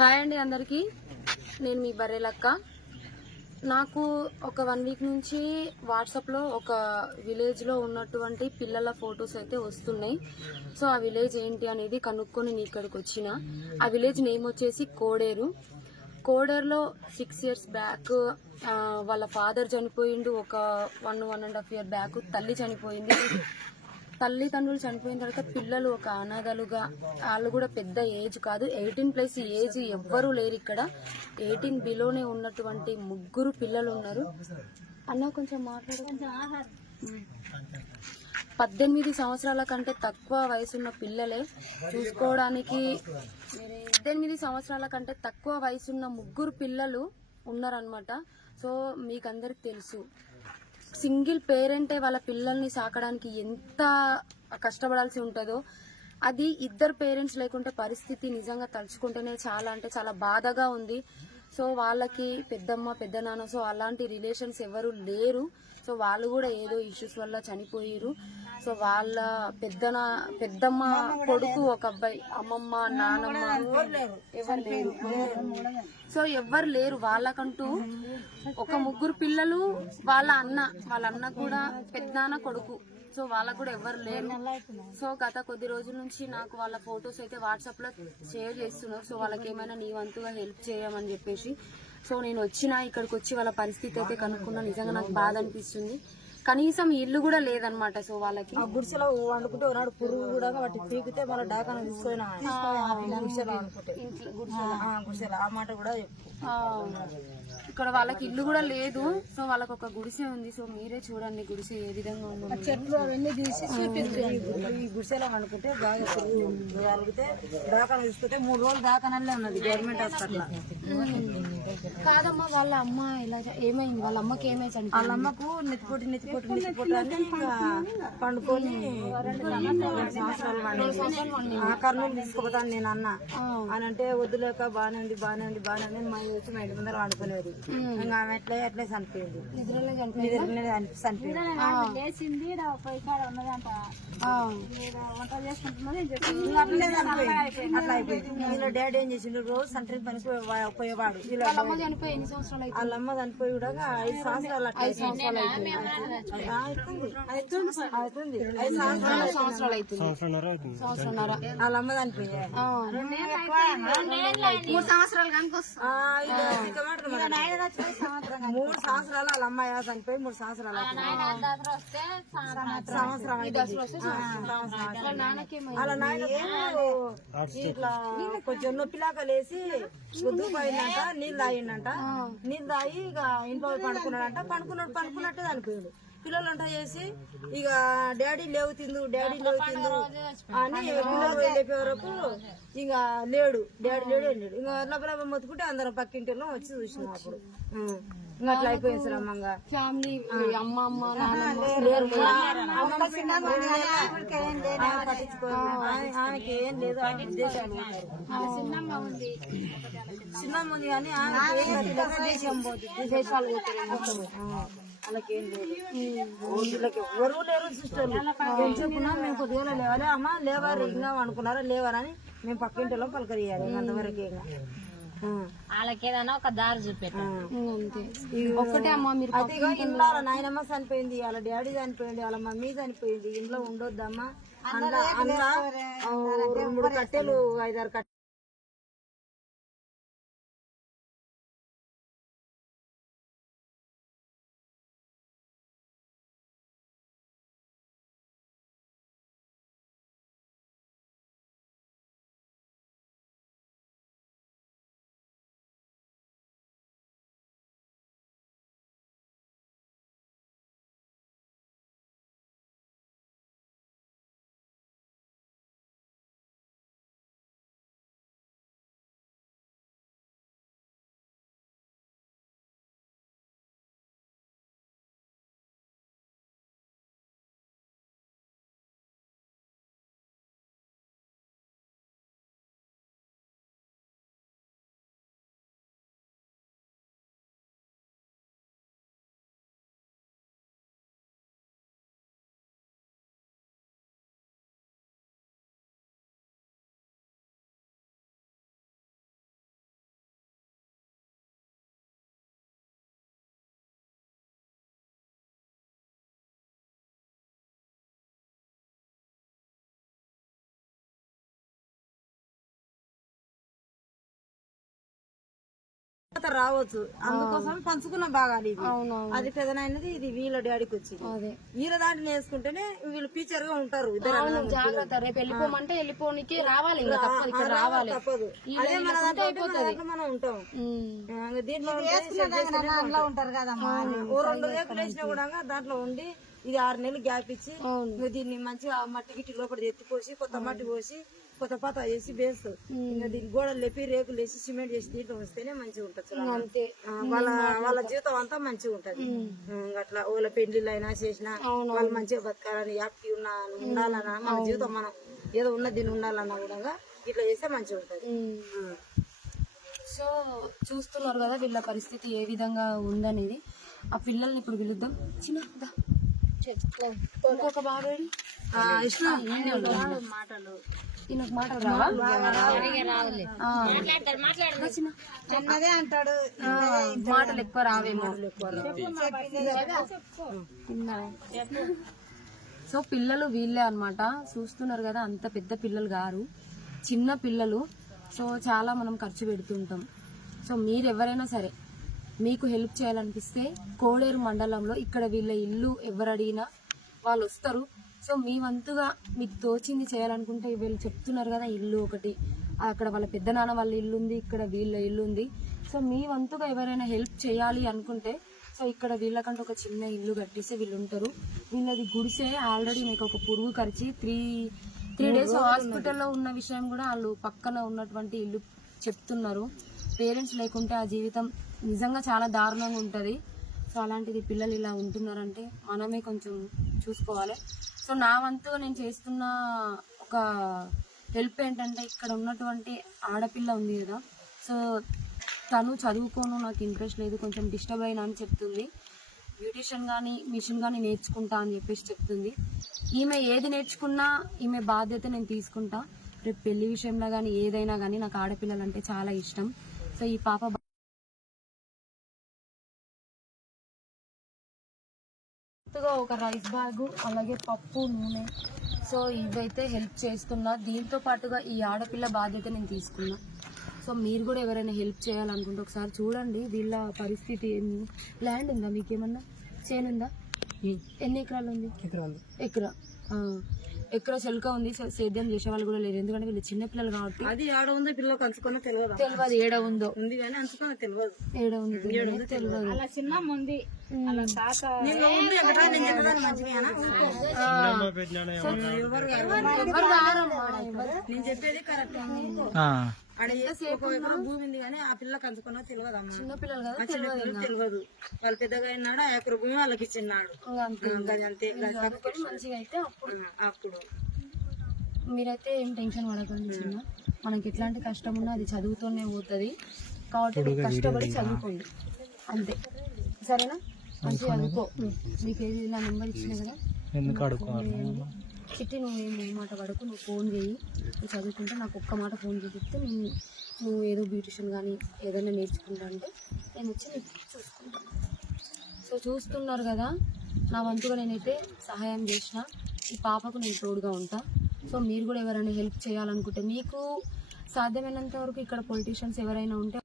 Hi అండి అందరికి. నేను మీ బర్రెలక్క. నాకు ఒక 1 వీక్ నుంచి వాట్సాప్లో ఒక విలేజ్లో ఉన్నటువంటి పిల్లల ఫొటోస్ అయితే వస్తున్నాయి. సో ఆ విలేజ్ ఏంటి అనేది కనుక్కొని నేను ఇక్కడికి వచ్చిన. ఆ విలేజ్ నేమ్ వచ్చేసి కోడేరు. కోడేరులో 6 years బ్యాక్ వాళ్ళ ఫాదర్ చనిపోయిండు. ఒక 1.5 year బ్యాక్ తల్లి చనిపోయింది. తల్లిదండ్రులు చనిపోయిన తర్వాత పిల్లలు ఒక అనాథలుగా, వాళ్ళు కూడా పెద్ద ఏజ్ కాదు, 18+ ఏజ్ ఎవ్వరూ లేరు ఇక్కడ. 18 బిలోనే ఉన్నటువంటి 3 పిల్లలు ఉన్నారు. అన్న కొంచెం మాట్లాడు. 18 సంవత్సరాల కంటే తక్కువ వయసున్న పిల్లలే చూసుకోవడానికి. 18 సంవత్సరాల కంటే తక్కువ వయసున్న 3 పిల్లలు ఉన్నారనమాట. సో మీకు అందరికి తెలుసు, సింగిల్ పేరెంటే వాళ్ళ పిల్లల్ని సాకడానికి ఎంత కష్టపడాల్సి ఉంటుందో. అది 2 పేరెంట్స్ లేకుంటే పరిస్థితి నిజంగా తలుచుకుంటేనే చాలా అంటే చాలా బాధగా ఉంది. సో వాళ్ళకి పెద్దమ్మ పెద్దనాన్న, సో అలాంటి రిలేషన్స్ ఎవరు లేరు. సో వాళ్ళు కూడా ఏదో ఇష్యూస్ వల్ల చనిపోయారు. సో వాళ్ళ పెద్దమ్మ కొడుకు ఒక అబ్బాయి, అమ్మమ్మ నానమ్మ ఎవరు లేరు. సో ఎవ్వరు లేరు వాళ్ళకంటూ. ఒక 3 పిల్లలు, వాళ్ళ అన్న కూడా పెద్దనాన్న కొడుకు. సో వాళ్ళకు కూడా ఎవరు లేరు. సో గత కొద్ది రోజుల నుంచి నాకు వాళ్ళ ఫొటోస్ అయితే వాట్సాప్ లో షేర్ చేస్తున్నారు. సో వాళ్ళకి ఏమైనా నీ వంతుగా హెల్ప్ చేయమని చెప్పేసి. సో నేను ఇక్కడికి వచ్చి వాళ్ళ పరిస్థితి అయితే కనుక్కున్నా. నిజంగా నాకు బాధ అనిపిస్తుంది. కనీసం ఇల్లు కూడా లేదనమాట. సో వాళ్ళకి గుడిసెలో వండుకుంటే ఒకనాడు పురుగు కూడా వాటి పీకితే మన డాకాను తీసుకుపోయినా గుడిసెలో ఆ మాట కూడా ఇక్కడ వాళ్ళకి ఇల్లు కూడా లేదు. సో వాళ్ళకి ఒక గుడిసె ఉంది. సో మీరే చూడండి గుడిసె ఏ విధంగా ఉందో. చెట్లు అవన్నీ తీసి ఈ గుడిసెలో వండుకుంటే బాగా పురుగు కలిగితే డాకాను తీసుకుంటే 3 రోజులు దాకానల్లే ఉన్నది గవర్నమెంట్ హాస్పిటల్. కాదమ్మా, వాళ్ళ అమ్మ ఇలా ఏమైంది? వాళ్ళ అమ్మకి ఏమైంది? వాళ్ళ అమ్మకు నెత్తిపోటు అని పండుకొని 2 సంవత్సరాలు కర్నూలు తీసుకుపోతాను నేను అన్న అని అంటే వద్దులేక బానే ఉంది మా వచ్చి మా ఇంటి ముందర వండుకునేది. ఇంకా ఆమె ఎట్లే చనిపోయింది. చనిపోయింది అట్లా అయిపోయింది. వీళ్ళ డాడీ ఏం చేసిండు, రోజు సంటరీ పనికి పోయేవాడు. వాళ్ళ అమ్మ చనిపోయి కూడా 5 సంవత్సరాలు అవుతుంది. 5 సంవత్సరాలు అవుతుంది. వాళ్ళ అమ్మ చనిపోయింది 3 సంవత్సరాలు కనుక 3 సంవత్సరాలు వాళ్ళ అమ్మాయి చనిపోయి 3 సంవత్సరాలు వాళ్ళ నాయన ఇట్లా కొంచెం నొప్పిలాగా లేసి గుద్దుపోయిందంట. నీళ్ళు తాగిండంట. నీళ్ళు తాగి ఇక ఇంట్లో పడుకున్నాడంట. పడుకున్నట్టు చనిపోయాడు. పిల్లలు వంట చేసి ఇక డాడీ లేవు తిందు అని పిల్లలు వెళ్ళిపోయే వరకు ఇక డాడీ లేడు వెళ్ళాడు. ఇంకా లబ్బ మొత్తుకుంటే అందరం పక్కింటిలో వచ్చి చూసినాం. అప్పుడు ఇంకా అట్లా అయిపోయింది సార్. అమ్మంగా ఫ్యామిలీ ఆమెకి ఏం లేదు. చిన్నమ్మ ఉంది కానీ విదేశాలు వాళ్ళకేం లేదు. వీళ్ళకి ఎవరు లేరు సిస్టర్లు. ఏం చెప్పున్నా మేము కొద్దిగా లేవాలి, అమ్మ లేవారు ఇంకా అనుకున్నారా లేవారని మేము పక్కింటిలో పలకరియాలి. అంతవరకు వాళ్ళకేదైనా ఒక దారి చూపెట్టాలి. ఒకటే అమ్మ, మీరు ఇంట్లో వాళ్ళ నాయనమ్మ చనిపోయింది, వాళ్ళ డాడీ చనిపోయింది, వాళ్ళ మమ్మీ చనిపోయింది. ఇంట్లో ఉండొద్దమ్మా. అందులో 2 కట్టెలు 5-6 కట్టెలు రావచ్చు, అందుకోసం పంచుకున్న భాగాలు ఇది. అవునవును. అది పెదనైనది, ఇది వీళ్ళ డాడీకి వచ్చింది. అదే వీళ్ళ దాంట్లో వేసుకుంటేనే వీళ్ళు టీచర్ గా ఉంటారు. అవును, జాగ్రత్త. రేపు వెళ్ళిపోమంటే వెళ్ళిపోనికి రావాలి, ఇంకా తప్పదు, ఇక్కడ రావాలి. తప్పదు. అదే మన దాంట్లో ఉంటే మన దాంట్లో మనం ఉంటాం. దీంట్లో ఉంటారు కదా, ఓ 2 రేకులు వేసినా కూడా దాంట్లో ఉండి ఇది 6 నెలలు గ్యాప్ ఇచ్చి ఇంకా దీన్ని మంచిగా మట్టి గిట్టి లోపల ఎత్తిపోసి కొత్త మట్టి పోసి కొత్త పాత వేసి వేస్తారు. ఇంకా దీని గోడలు లేపి రేకులు వేసి సిమెంట్ చేసి దీంట్లో వస్తేనే మంచిగా ఉంటుంది. అంతే, వాళ్ళ జీవితం అంతా మంచిగా ఉంటది. అట్లా వాళ్ళ పెళ్లిళ్ళు అయినా చేసినా వాళ్ళు మంచిగా బతకాలని యాక్టివ్ ఉండాలన్నా మన జీవితం మనం ఏదో ఉన్న దీన్ని ఉండాలన్నా కూడా ఇట్లా చేస్తే మంచిగా ఉంటది. సో చూస్తున్నారు కదా వీళ్ళ పరిస్థితి ఏ విధంగా ఉందనేది. ఆ పిల్లల్ని ఇప్పుడు పిలుద్దాం. చిన్న ఇంకొక బాబేడి మాటలు ఈయనకు మాటలు రావా? చిన్న చిన్నదే అంటాడు, మాటలు ఎక్కువ రావేమో. సో పిల్లలు వీళ్ళే అన్నమాట. చూస్తున్నారు కదా, అంత పెద్ద పిల్లలు గారు, చిన్న పిల్లలు. సో చాలా మనం ఖర్చు పెడుతుంటాం. సో మీరు ఎవరైనా సరే మీకు హెల్ప్ చేయాలనిపిస్తే కోడేరు మండలంలో ఇక్కడ వీళ్ళ ఇల్లు ఎవరు అడిగినా వాళ్ళు వస్తారు. సో మీ వంతుగా మీకు తోచింది చేయాలనుకుంటే వీళ్ళు చెప్తున్నారు కదా, ఇల్లు ఒకటి, అక్కడ వాళ్ళ పెద్దనాన్న వాళ్ళ ఇల్లు ఉంది, ఇక్కడ వీళ్ళ ఇల్లు ఉంది. సో మీ వంతుగా ఎవరైనా హెల్ప్ చేయాలి అనుకుంటే సో ఇక్కడ వీళ్ళకంటే ఒక చిన్న ఇల్లు కట్టిస్తే వీళ్ళు ఉంటారు. వీళ్ళది గుడిసే. ఆల్రెడీ మీకు ఒక పురుగు కరిచి త్రీ డేస్ హాస్పిటల్లో ఉన్న విషయం కూడా వాళ్ళు పక్కన ఉన్నటువంటి ఇల్లు చెప్తున్నారు. పేరెంట్స్ లేకుంటే ఆ జీవితం నిజంగా చాలా దారుణంగా ఉంటుంది. సో అలాంటిది పిల్లలు ఇలా ఉంటున్నారంటే మనమే కొంచెం చూసుకోవాలి. సో నా వంతుగా నేను చేస్తున్న ఒక హెల్ప్ ఏంటంటే, ఇక్కడ ఉన్నటువంటి ఆడపిల్ల ఉంది కదా, సో తను చదువుకోను, నాకు ఇంట్రెస్ట్ లేదు, కొంచెం డిస్టర్బ్ అయినా అని చెప్తుంది. బ్యూటిషియన్ కానీ మిషన్ కానీ నేర్చుకుంటా అని చెప్పేసి చెప్తుంది. ఈమె ఏది నేర్చుకున్నా ఈమె బాధ్యత నేను తీసుకుంటా. రేపు పెళ్లి విషయంలో కానీ ఏదైనా కానీ నాకు ఆడపిల్లలంటే చాలా ఇష్టం. సో ఈ పాప ఒక రైస్ బ్యాగ్, అలాగే పప్పు, నూనె, సో ఇవైతే హెల్ప్ చేస్తున్నా. దీంతో పాటుగా ఈ ఆడపిల్ల బాధ్యత నేను తీసుకున్నా. సో మీరు కూడా ఎవరైనా హెల్ప్ చేయాలనుకుంటే ఒకసారి చూడండి వీళ్ళ పరిస్థితి. ల్యాండ్ ఉందా మీకేమన్నా? చేను ఉందా? ఎన్ని ఎకరాలు ఉంది? ఎకరా చెలక ఉంది. సేద్యం చేసే వాళ్ళు కూడా లేరు, ఎందుకంటే వీళ్ళు చిన్నపిల్లలు కాబట్టి. అది ఏడ ఉందో పిల్లలకు అంచుకున్నా తెలియదు. ఏడ ఉందో ఉంది కానీ అంచుకున్నా తెలియదు. ఏడ ఉంది తెలియదు. అలా చిన్న ఉంది అలా తాత నేను చెప్పేది కరెక్ట్. భూమి ఉంది కానీ ఆ పిల్లకి అంచుకున్నా తెలియదు అమ్మ. చిన్న పిల్లలు కదా, తెలియదు. వాళ్ళు పెద్దగా అయినాడు, ఆ ఎకర భూమి వాళ్ళకి ఇచ్చిన్నాడు. అంతే మంచిగా అయితే అప్పుడు మీరైతే ఏం టెన్షన్ పడకండి. చిన్న మనకి ఎట్లాంటి కష్టం ఉన్నా అది చదువుతూనే పోతుంది కాబట్టి మీరు కష్టపడి చదువుకోండి అంతే, సరేనా? మంచిగా చదువుకో. మీకు ఏది నా నెంబర్ ఇచ్చిన కదా, చిట్టి నువ్వు ఏ మాట పడకు, నువ్వు ఫోన్ చేయి. నువ్వు చదువుకుంటే నాకు ఒక్క మాట ఫోన్ చేపిస్తే నువ్వు ఏదో బ్యూటిషియన్ కానీ ఏదైనా నేర్చుకుంటా అంటే నేను వచ్చి నీకు చూసుకుంటాను. సో చూస్తున్నారు కదా, నా వంతుగా నేనైతే సహాయం చేసిన. ఈ పాపకు నేను తోడుగా ఉంటా. సో మీరు కూడా ఎవరైనా హెల్ప్ చేయాలనుకుంటే, మీకు సాధ్యమైనంత వరకు ఇక్కడ పొలిటీషియన్స్ ఎవరైనా ఉంటే